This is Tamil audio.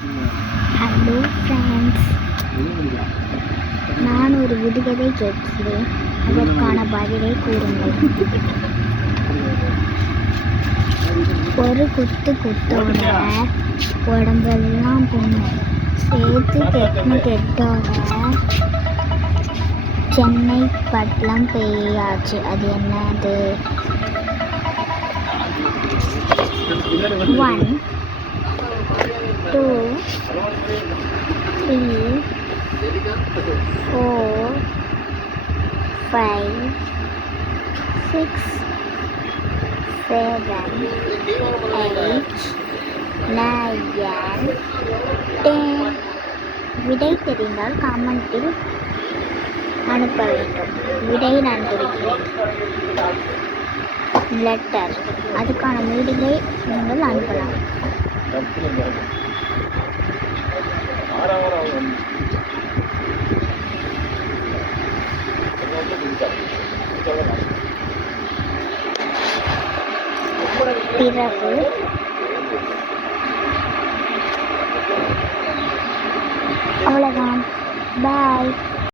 ஹலோ ஃப்ரெண்ட்ஸ், நான் ஒரு விடுகதை கேட்கிறேன், அதற்கான பதிலை கூறுங்கள். ஒரு குத்து குத்தோட உடம்பெல்லாம் புண்ணு, சேர்த்து கெட்டோட சென்னை பட்டணம் பெய்யாச்சு. அது என்னது? 1 2 3 4 5 6 7 8 9 10. விடை தெரிந்தால் காமெண்டில் அனுப்ப வேண்டும். விடை நான் கொடுக்கிறேன். லெட்டர். அதுக்கான மீடியை நீங்கள் அனுப்பலாம். பிறகு அவ்வளோதான். பாய்.